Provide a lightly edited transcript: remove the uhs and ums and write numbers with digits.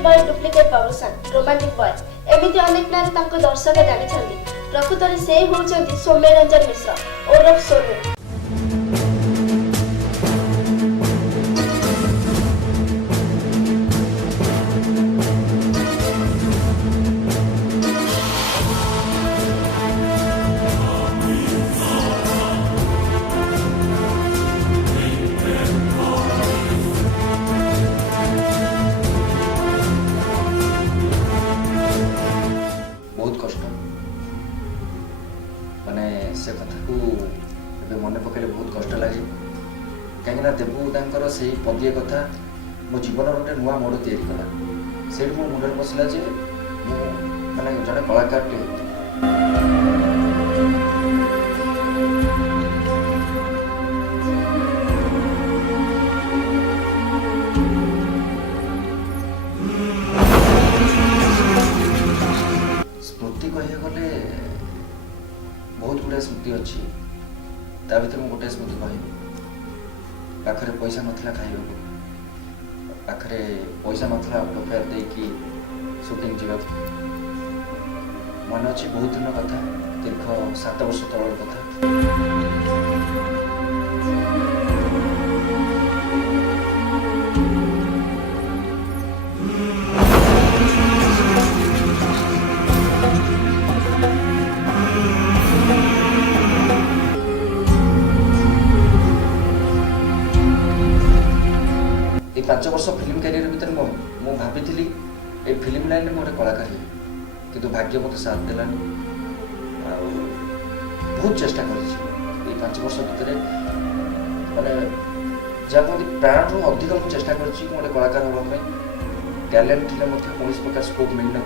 Duplicate boy duplicate बाबूसान romantic boy एमिति अनेक नारे तांको दर्शक जानिछन्ति प्रकृତରେ से होउछन्ति सौम्य रंजन मिश्र ओरफ सोनू। माने से कथा को मन पकड़े बहुत कष्ट लगे कहीं देवू से पदिए कथा मो जीवन गोटे नुआ मोड़ तैयारी कला से मो मुंडे पशिला जे माने जड़े कलाकार स्मृति कह गले बहुत गुड़ा स्मृति अच्छी ता भर गोटे स्मृति कह पाखे पैसा नाला खाइबा पाखे पैसा नाला ऑटोफेयर देकी शूटिंग जावा मन अच्छी बहुत दिन कथा दीर्घ 7 वर्ष तल कथा। ये 5 वर्ष फिल्म कैरियर भीतर मु भाभी ए फिल्म लाइन में गोटे कलाकार किंतु भाग्य मत साथ देलानी बहुत चेष्टा कर 5 वर्ष भितर माने जहाँ प्राण अधिक चेष्टा कर गोटे कलाकार हाँपाई टैलेंट कौन प्रकार स्कोप मिल ना।